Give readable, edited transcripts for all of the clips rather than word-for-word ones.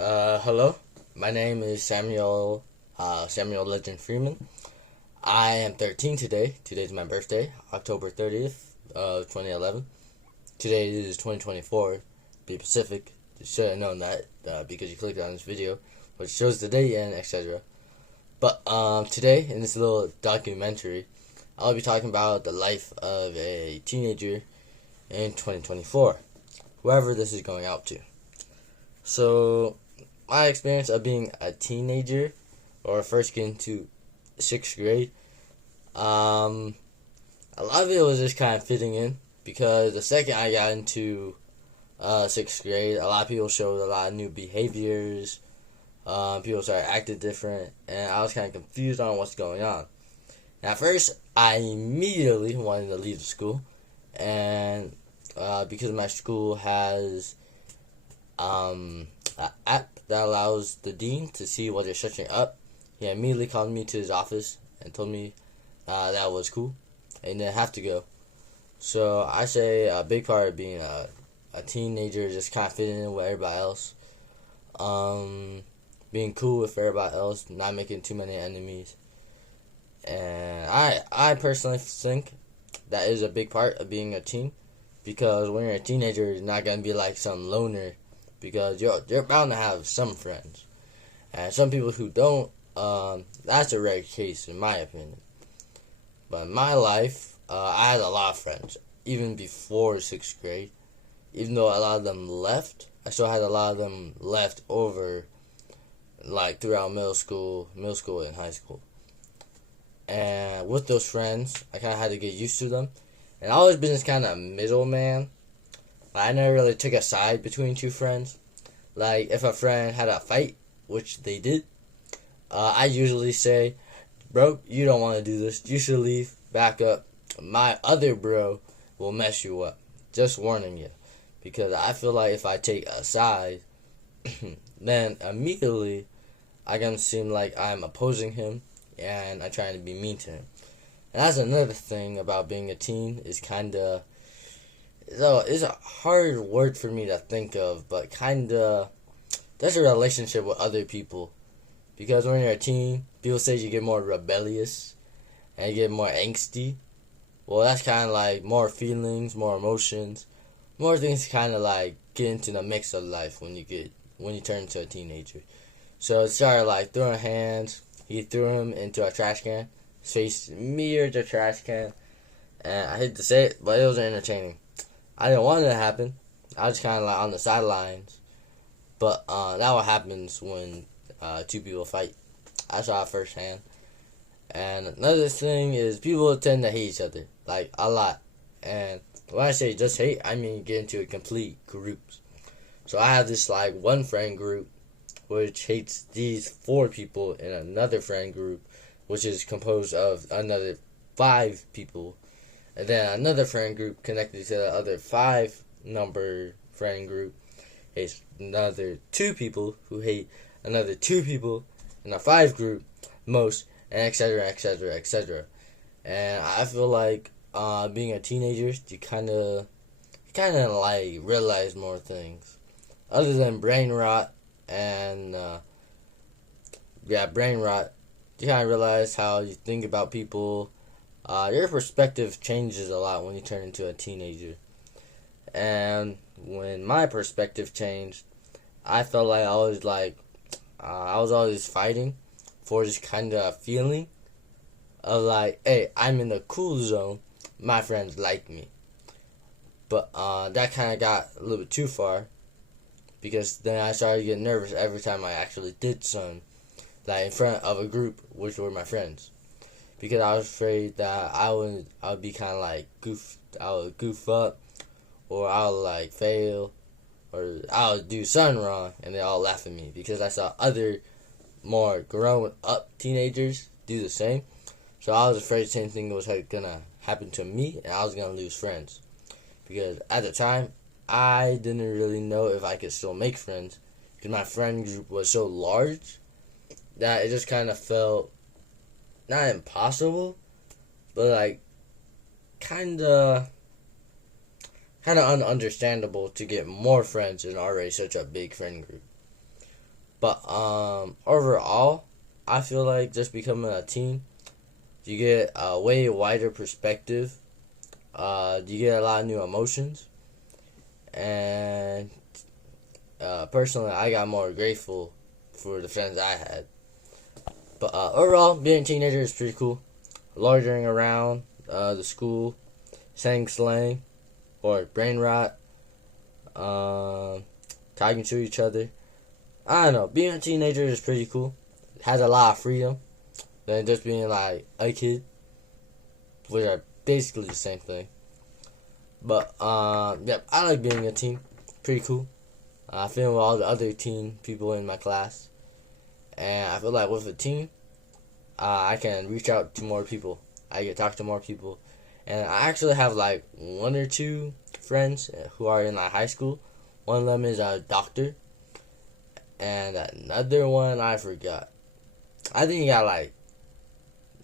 Hello. My name is Samuel Legend Freeman. I am 13 today. Today's my birthday, October 30th of 2011. Today is 2024. Be Pacific. You should have known that because you clicked on this video, which shows the date and etc. But today, in this little documentary, I'll be talking about the life of a teenager in 2024, whoever this is going out to. So, my experience of being a teenager, or first getting to 6th grade, a lot of it was just kind of fitting in, because the second I got into 6th grade, a lot of people showed a lot of new behaviors, people started acting different, and I was kind of confused on what's going on. At first, I immediately wanted to leave the school, and because my school has an app that allows the dean to see what you're searching up, he immediately called me to his office and told me that was cool and didn't have to go. So I say a big part of being a teenager is just kind of fitting in with everybody else, being cool with everybody else, not making too many enemies. And I personally think that is a big part of being a teen, because when you're a teenager, you're not going to be like some loner, because you're bound to have some friends. And some people who don't, that's a rare case in my opinion. But in my life, I had a lot of friends, even before 6th grade. Even though a lot of them left, I still had a lot of them left over, like throughout middle school and high school. And with those friends, I kind of had to get used to them. And I always been this kind of middleman. I never really took a side between two friends. Like, if a friend had a fight, which they did, I usually say, bro, you don't want to do this. You should leave, back up. My other bro will mess you up. Just warning you. Because I feel like if I take a side, then immediately I'm going to seem like I'm opposing him and I'm trying to be mean to him. And that's another thing about being a teen, is kind of, it's a hard word for me to think of, but kind of, there's a relationship with other people. Because when you're a teen, people say you get more rebellious and you get more angsty. Well, that's kind of like more feelings, more emotions, more things kind of like get into the mix of life when you turn into a teenager. So it started like throwing hands. He threw him into a trash can. His face mirrored the trash can. And I hate to say it, but it was entertaining. I didn't want it to happen. I was kind of like on the sidelines. But that what happens when two people fight. I saw it firsthand. And another thing is people tend to hate each other, like a lot. And when I say just hate, I mean get into a complete groups. So I have this like one friend group which hates these 4 people in another friend group, which is composed of another 5 people. And then another friend group connected to the other 5 number friend group hates another 2 people who hate another 2 people in a 5 group most, and etc, etc, etc. And I feel like being a teenager, you kind of like realize more things other than brain rot. And brain rot, you kind of realize how you think about people. Your perspective changes a lot when you turn into a teenager. And when my perspective changed, I felt like I was always fighting for this kind of feeling of like, hey, I'm in the cool zone, my friends like me. But that kind of got a little bit too far, because then I started getting nervous every time I actually did something, like in front of a group, which were my friends, because I was afraid that I would be kind of like I would goof up, or I would like fail, or I would do something wrong, and they all laugh at me, because I saw other more grown up teenagers do the same. So I was afraid the same thing was gonna happen to me, and I was gonna lose friends, because at the time I didn't really know if I could still make friends, because my friend group was so large that it just kind of felt not impossible, but like kind of ununderstandable to get more friends in already such a big friend group. But overall, I feel like just becoming a teen, you get a way wider perspective. You get a lot of new emotions, and personally, I got more grateful for the friends I had. But overall, being a teenager is pretty cool. Loitering around the school, saying slang or brain rot, talking to each other. I don't know. Being a teenager is pretty cool. It has a lot of freedom than just being like a kid, which are basically the same thing. But yeah, I like being a teen. Pretty cool. I feel with all the other teen people in my class, and I feel like with a team, I can reach out to more people. I can talk to more people, and I actually have like one or two friends who are in like high school. One of them is a doctor, and another one I forgot. I think he got like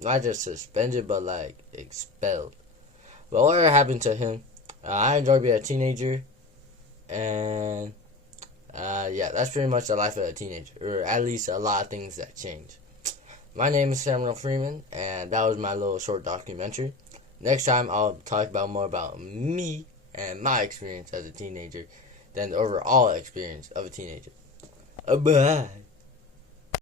not just suspended, but like expelled. But whatever happened to him, I enjoy being a teenager, and yeah, that's pretty much the life of a teenager, or at least a lot of things that change. My name is Samuel Freeman, and that was my little short documentary. Next time, I'll talk about more about me and my experience as a teenager than the overall experience of a teenager. Bye.